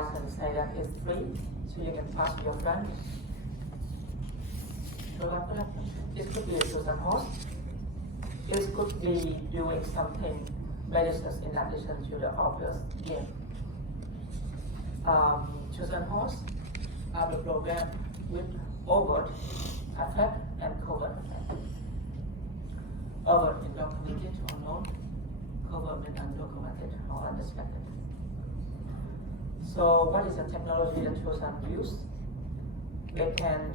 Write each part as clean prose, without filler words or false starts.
license say that it's free, so you can pass to your friend. So what happens? It could be a Trojan horse. It could be doing something malicious in addition to the obvious game. Trojan horse are the program with overt attack and covert attack. Overt means documented or known, covert means undocumented or unsuspected. So what is the technology that Trojan use? They can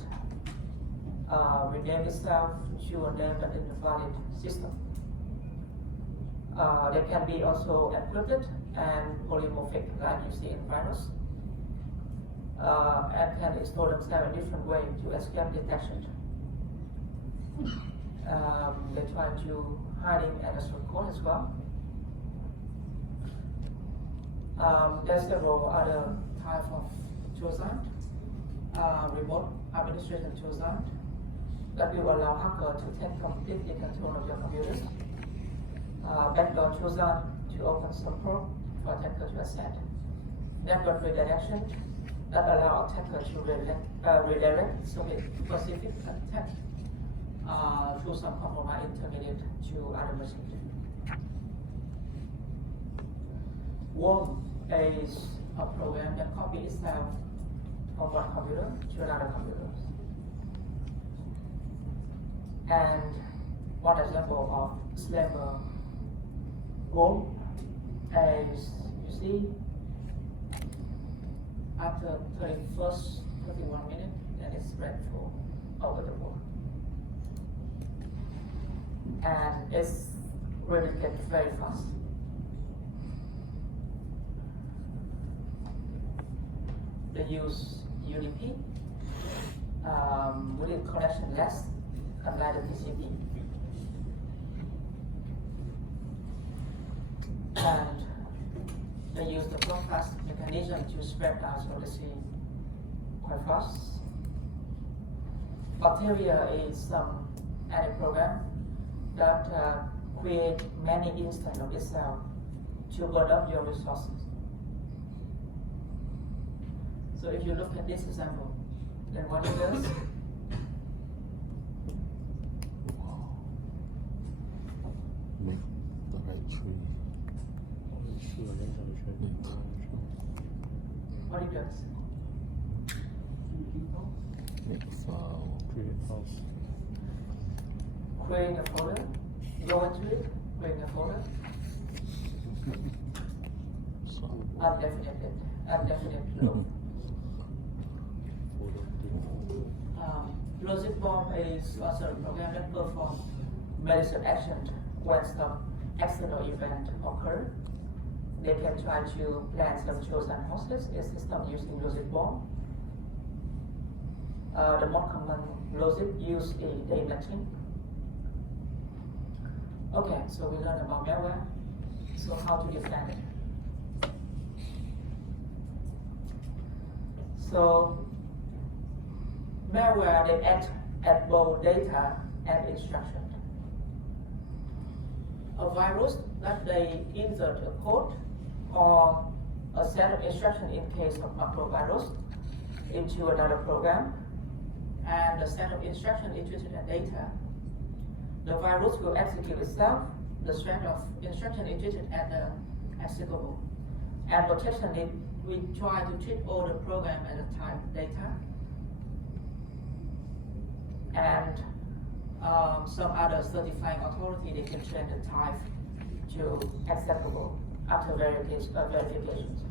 rename itself to a name that is a valid system. They can be also encrypted and polymorphic, like you see in virus, and can install themselves in different ways to escape detection. They try to hiding address code as well. There's several other types of Trojan, remote administration Trojan, that will allow hackers to take completely control of your computer. Backdoor Trojan to open support for attackers to access. Network redirection that allow attackers to redirect specific attack through some compromise intermediate to other machines. Worm is a program that copies itself from one computer to another computer. And one example of slammer worm is, you see, after 31 minutes, then it's spread over the world. And it's really gets very fast. They use UDP with a connection less unlike the TCP. And they use the broadcast mechanism to spread out so they see quite fast. Bacteria is some program that create many instances of itself to burn up your resources. So if you look at this example, then what it does, make the right tree. what it does, Make a file. Create files. create a folder, go into it, create a folder, So undefinite loop. Logic bomb is also a program that performs malicious action when some external event occur. They can try to plan some Trojan horses in system using logic bomb. The most common logic used is data matching. Okay, so we learned about malware. So how to defend it? So malware, they act at both data and instruction. A virus that they insert a code or a set of instructions in case of macrovirus into another program, and the set of instructions introduced in data. The virus will execute itself, the set of instructions introduced at the executable. And protection, we try to treat all the program as a type data. And some other certifying authority, they can change the type to acceptable after verifications.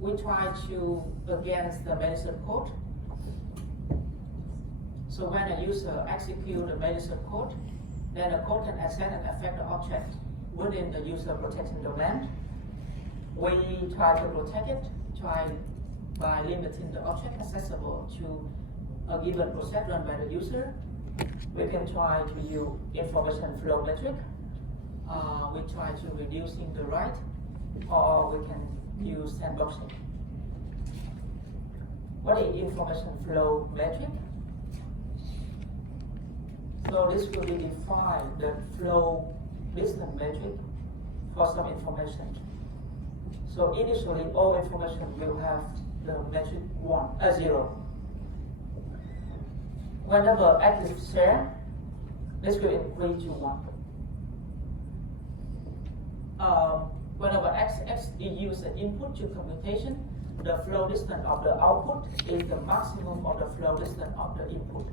We try to against the malicious code. So when a user executes the malicious code, then the code can access and affect the object within the user protection domain. We try to protect it, by limiting the object accessible to a given process run by the user. We can try to use information flow metric. We try to reducing the write, or we can use sandboxing. What is information flow metric? So this will be defined the flow distance metric for some information. So initially, all information will have the metric 0. Whenever X is shared, this will increase to 1. Whenever X is used as input to computation, the flow distance of the output is the maximum of the flow distance of the input.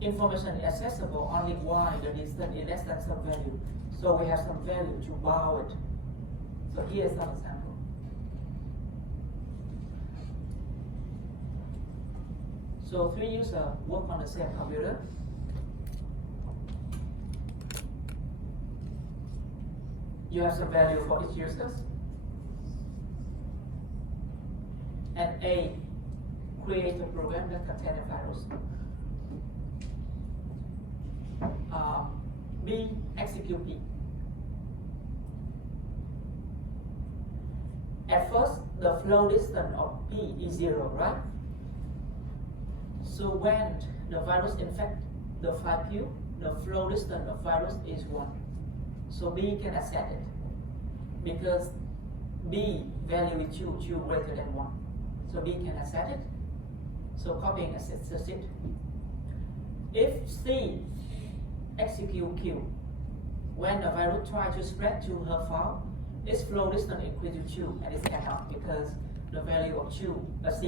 Information is accessible only while the distance is less than some value. So we have some value to bound it. So here is some example. So 3 users work on the same computer. You have some value for each user. And A create a program that contains a virus. B execute B. At first, the flow distance of B is 0, right? So when the virus infects the file Q, the flow distance of virus is 1. So B can accept it because B value is 2 greater than 1. So B can accept it. So copying accepts it. If C execute Q, when the virus tries to spread to her file, its flow distance equals to 2 and it cannot because the value of C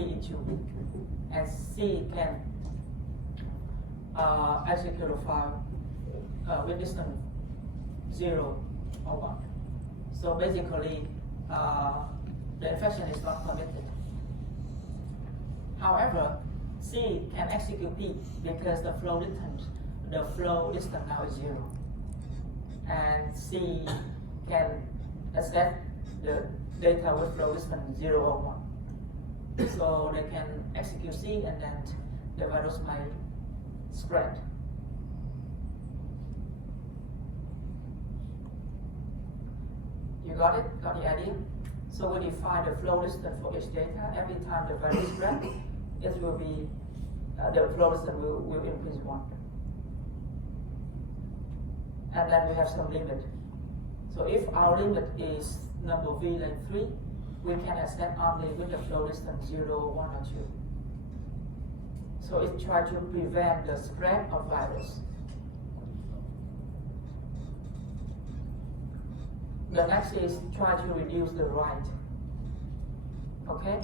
is 2. And C can execute a file with distance 0 or 1. So basically, the infection is not permitted. However, C can execute B because the flow distance now is 0. And C can access the data with flow distance 0 or 1. So they can execute C and then the virus might spread. You got it? Got the idea? So we define the flow distance for each data. Every time the virus spread, it will be the flow distance will increase 1. And then we have some limit. So if our limit is number v like 3, we can accept only with the flow distance 0, 1, or 2. So it tries to prevent the spread of virus. The next is try to reduce the write. Okay?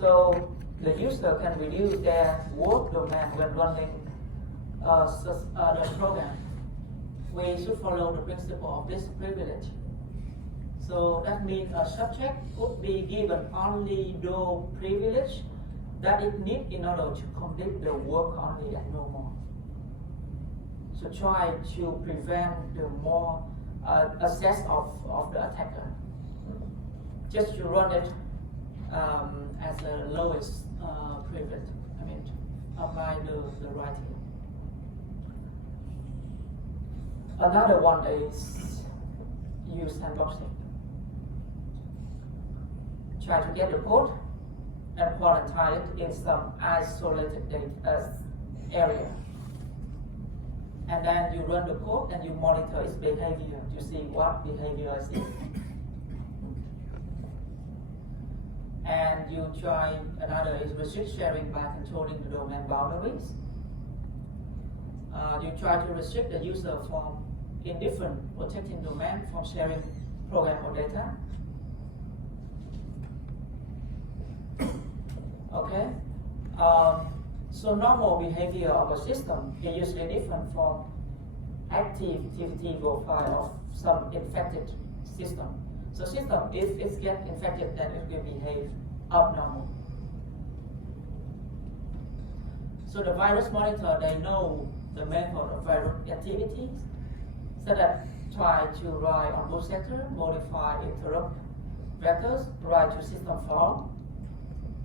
So the user can reduce their work domain when running the program. We should follow the principle of this privilege. So that means a subject could be given only those privilege that it needs in order to complete the work only and no more. So try to prevent the more access of the attacker. Just to run it as the lowest privilege. Apply the writing. Another one is use sandboxing. Try to get the code and quarantine it in some isolated area. And then you run the code and you monitor its behavior to see what behavior is it. And you try, another is restrict sharing by controlling the domain boundaries. You try to restrict the user from indifferent protecting domain from sharing program or data. Okay? So normal behavior of a system is usually different from activity profile of some infected system. So system, if it gets infected, then it will behave abnormal. So the virus monitor, they know the method of virus activities, so that try to write on boot sector, modify interrupt vectors, write to system fault,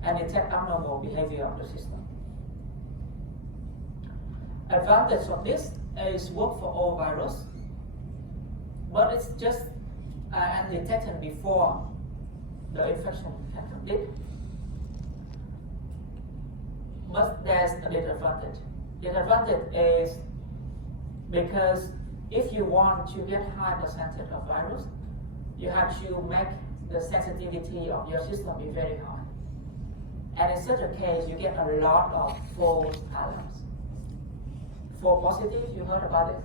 and detect abnormal behavior of the system. Advantage of this is work for all virus, but it's just undetected before the infection can complete. But there's a disadvantage. Disadvantage is because if you want to get high percentage of virus, you have to make the sensitivity of your system be very high. And in such a case, you get a lot of false alarms. False positive, you heard about it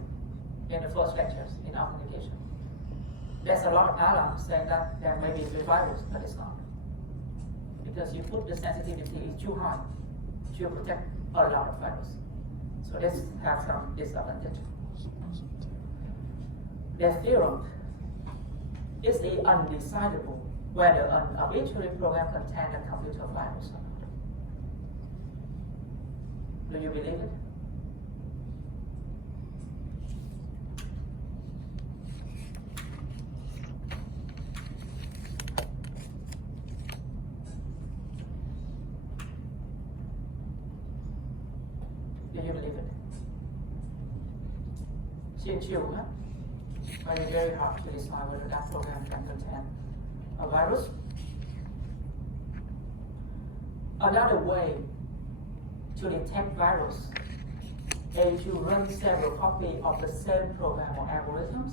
in the first lectures in authentication. There's a lot of alarms saying that there may be a virus, but it's not. Because you put the sensitivity too high to protect a lot of virus. So this has some disadvantage. The theorem is the undecidable whether an arbitrary program contains a computer virus or not. Do you believe it? Do you believe it? Seems you, huh? Very, very hard to decide whether that program can contain a virus. Another way to detect virus is to run several copies of the same program or algorithms.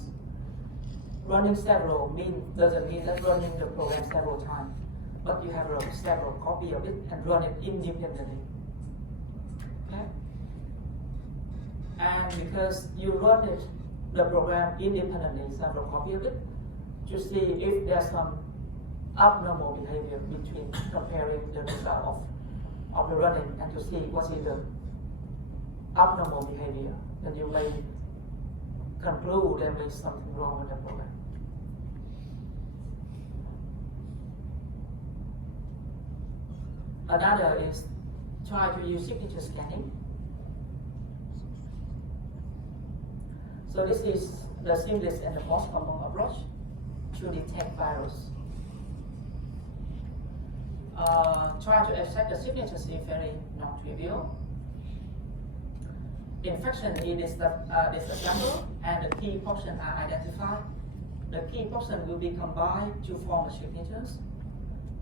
Running several doesn't mean that running the program several times, but you have several copies of it and run it independently. Okay? And because you run it, the program independently, several copies of it, to see if there's some abnormal behavior between comparing the result of the running and to see what's in the abnormal behavior, then you may conclude there may be something wrong with the program. Another is try to use signature scanning. So this is the simplest and the most common approach to detect virus. Try to extract the signatures is very non-trivial. Infection is the sample and the key portion are identified. The key portion will be combined to form the signatures.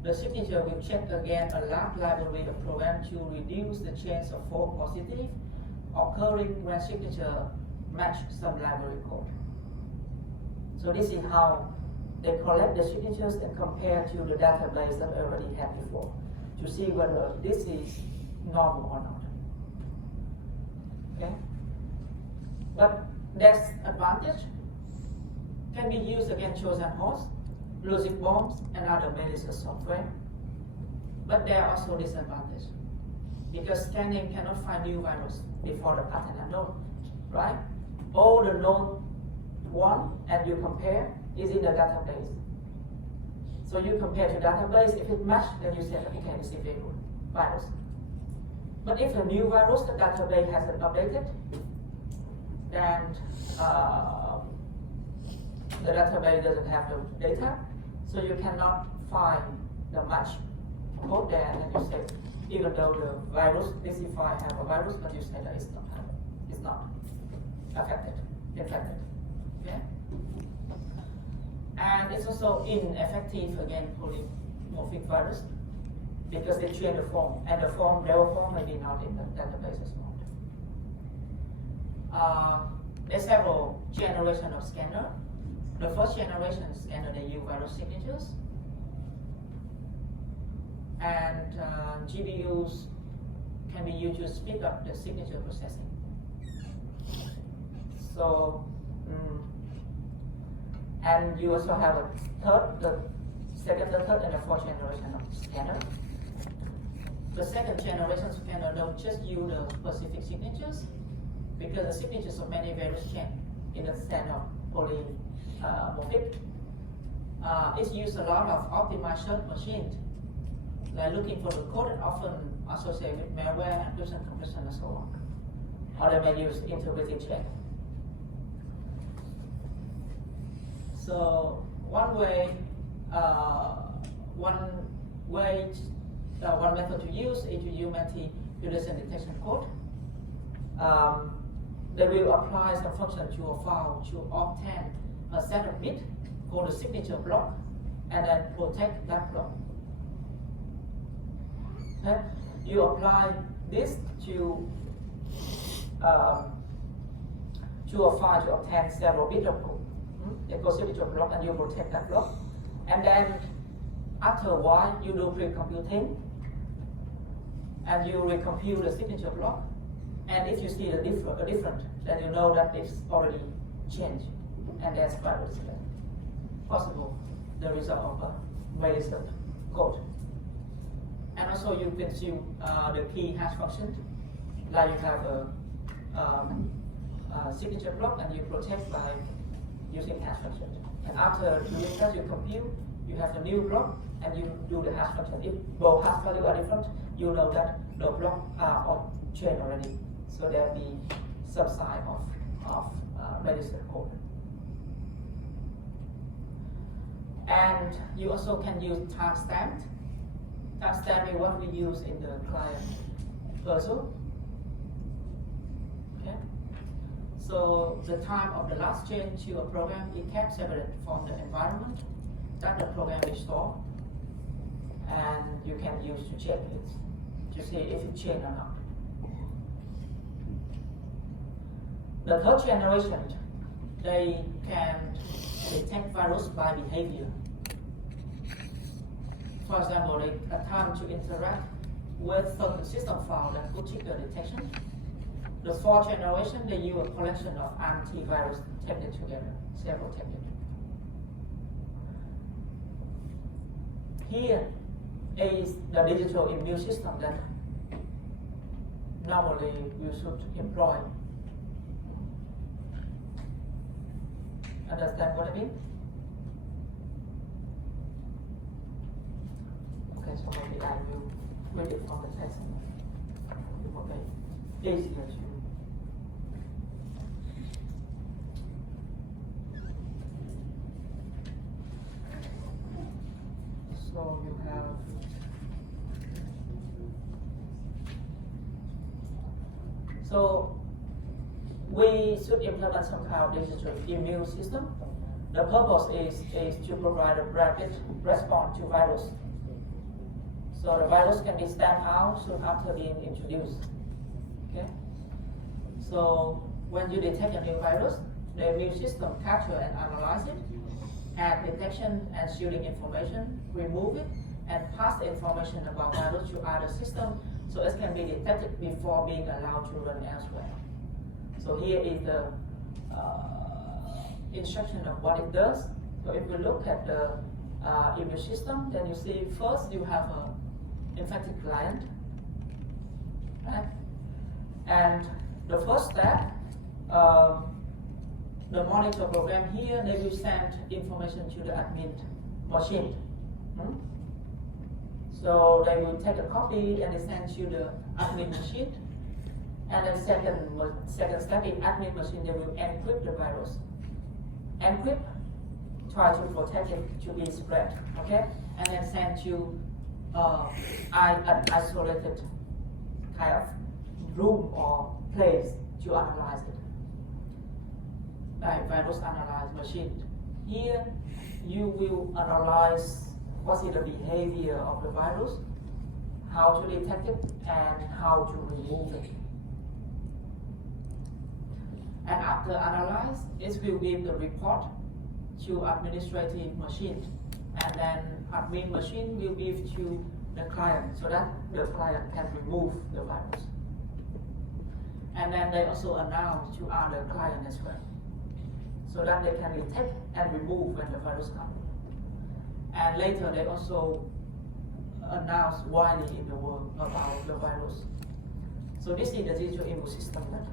The signature will check again a large library of programs to reduce the chance of false positive occurring when signature match some library code. So this is how they collect the signatures and compare to the database that already had before to see whether this is normal or not. Okay? But there's advantage. Can be used against Trojan horse, logic bombs, and other malicious software. But there are also disadvantages because scanning cannot find new virus before the pattern are known, right? All the known one and you compare is in the database. So you compare to database, if it matches, then you say, okay, this is very good virus. But if a new virus, the database hasn't updated, then the database doesn't have the data, so you cannot find the match code there, and then you say, even though the virus, this if I have a virus, but you say that it's not infected. Okay? And it's also ineffective against polymorphic virus because they change the form, and the their form may be not in the database as well. There's several generations of scanner. The first generation scanner, they use virus signatures, and GPUs can be used to speed up the signature processing. So, and you also have the second, the third, and the fourth generation of scanner. The second generation scanner don't just use the specific signatures because the signatures of many various chains in the set of polymorphic. It's used a lot of optimized search machines, like looking for the code and often associated with malware, encryption, compression, and so on. Or they may use integrated check. So one method to use is to use multi-relation detection code. They will apply some function to a file to obtain a set of bits called the signature block, and then protect that block. Okay? You apply this to to a file to obtain several bits of code. It goes into a block and you protect that block. And then after a while, you do pre-computing and you recompute the signature block. And if you see a different, then you know that it's already changed. And that's virus possible, the result of a malicious code. And also you consume the key hash function, like you have a signature block and you protect by using hash function. And after doing that, you compute, you have a new block and you do the hash function. If both hash values are different, you know that the blocks are on chain already. So there will be some sign of malicious code. And you also can use timestamp. Timestamp is what we use in the client puzzle. Okay. So the time of the last change to a program is kept separate from the environment that the program is stored, and you can use to check it to see if it changed or not. The third generation, they can detect virus by behavior. For example, they attempt to interact with certain system files that could trigger detection. The fourth generation, they use a collection of antivirus techniques together, several techniques. Here is the digital immune system that normally you should employ. Understand what I mean? Okay, so maybe I will read it from the text. It will be easier to. So you have we should implement some kind of digital immune system. The purpose is to provide a rapid response to virus. So the virus can be stamped out soon after being introduced. Okay? So when you detect a new virus, the immune system capture and analyze it, add detection and shielding information, remove it, and pass the information about virus to other system so it can be detected before being allowed to run elsewhere. So here is the instruction of what it does. So if we look at the immune system, then you see first you have an infected client, right? And the first step, the monitor program here, they will send information to the admin machine. So they will take a copy and they send to the admin machine. And then second step in admin machine, they will encrypt the virus. Encrypt, try to protect it to be spread, okay? And then send to an isolated kind of room or place to analyze it. Like virus analyze machine. Here, you will analyze what is the behavior of the virus, how to detect it, and how to remove it. And after analyze, it will give the report to administrative machine, and then admin machine will give to the client so that the client can remove the virus. And then they also announce to other clients as well, so that they can detect and remove when the virus comes. And later they also announce widely in the world about the virus. So this is the digital immune system that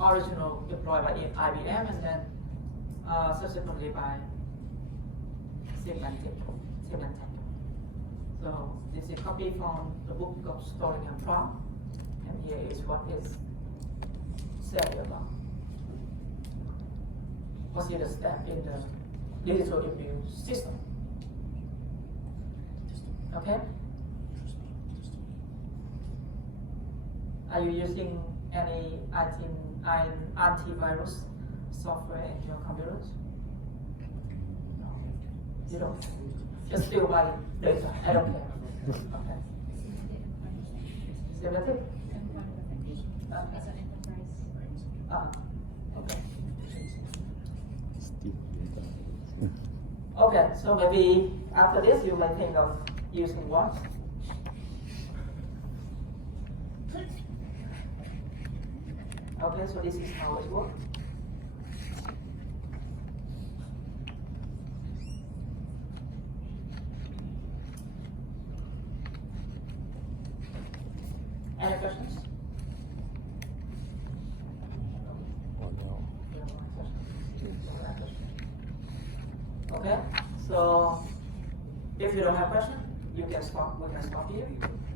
originally deployed by IBM and then subsequently by Symantec. So this is a copy from the book of Storing and Prompt, and here is what is said about what's the step in the digital immune system. Okay? Are you using any antivirus software in your computers? No. You don't? Just steal my data. I don't care. Okay. Symantec? Okay. Still Okay, so maybe after this you may think of using what? Okay, so this is how it works. Any questions? Oh no. Okay, so if you don't have question, you can stop. We can stop here.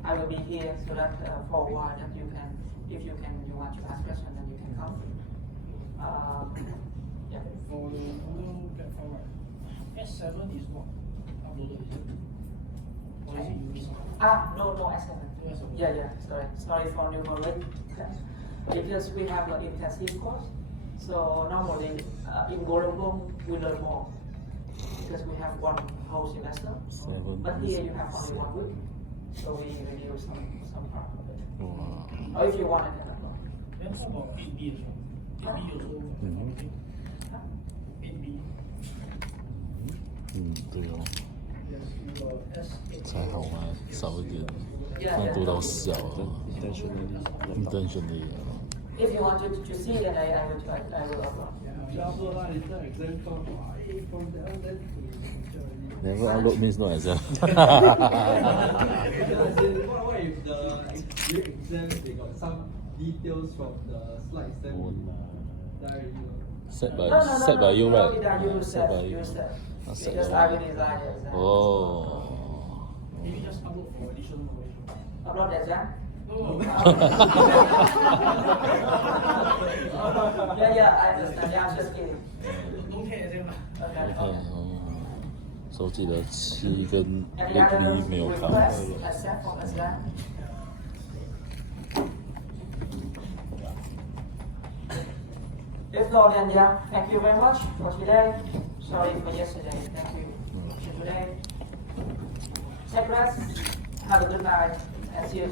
I will be here so that for a while that you can, if you want to ask question, then you can come. Yeah. For the Google platform, right? S7 is not uploaded, is it? Or is it used? No S7. Yeah. Sorry for numerate. Because we have an intensive course, so normally in Golongong we learn more because we have one whole semester. But here you have only 1 week, so we review some part of it. Wow. Or if you want, I can upload. Then how about 8B as well? 8B also uploading? 8B. 对哦， Yes, you got S8. 才好嘛，少一点， Yeah, 那 yeah. 读到小了 ，intentionally。 If you want to see, then I will upload. 差不多啦，你这 exam form, from there then Never upload means no exam. What if during exam they got some details from the slides then diary? Set by No, set by you, right? You Set by set. you. You set. Not set Because by I you. will design the exam. Oh. maybe just upload for additional knowledge. Upload the exam. No, Yeah, I understand. Yeah, I'm just kidding. don't take exam lah. Okay. 你看哦，收集了7跟 Any other 6没有看。 request except for exam? If not, then yeah, thank you very much for today. Sorry for yesterday. Thank you for today. Take rest. Have a good night and see you.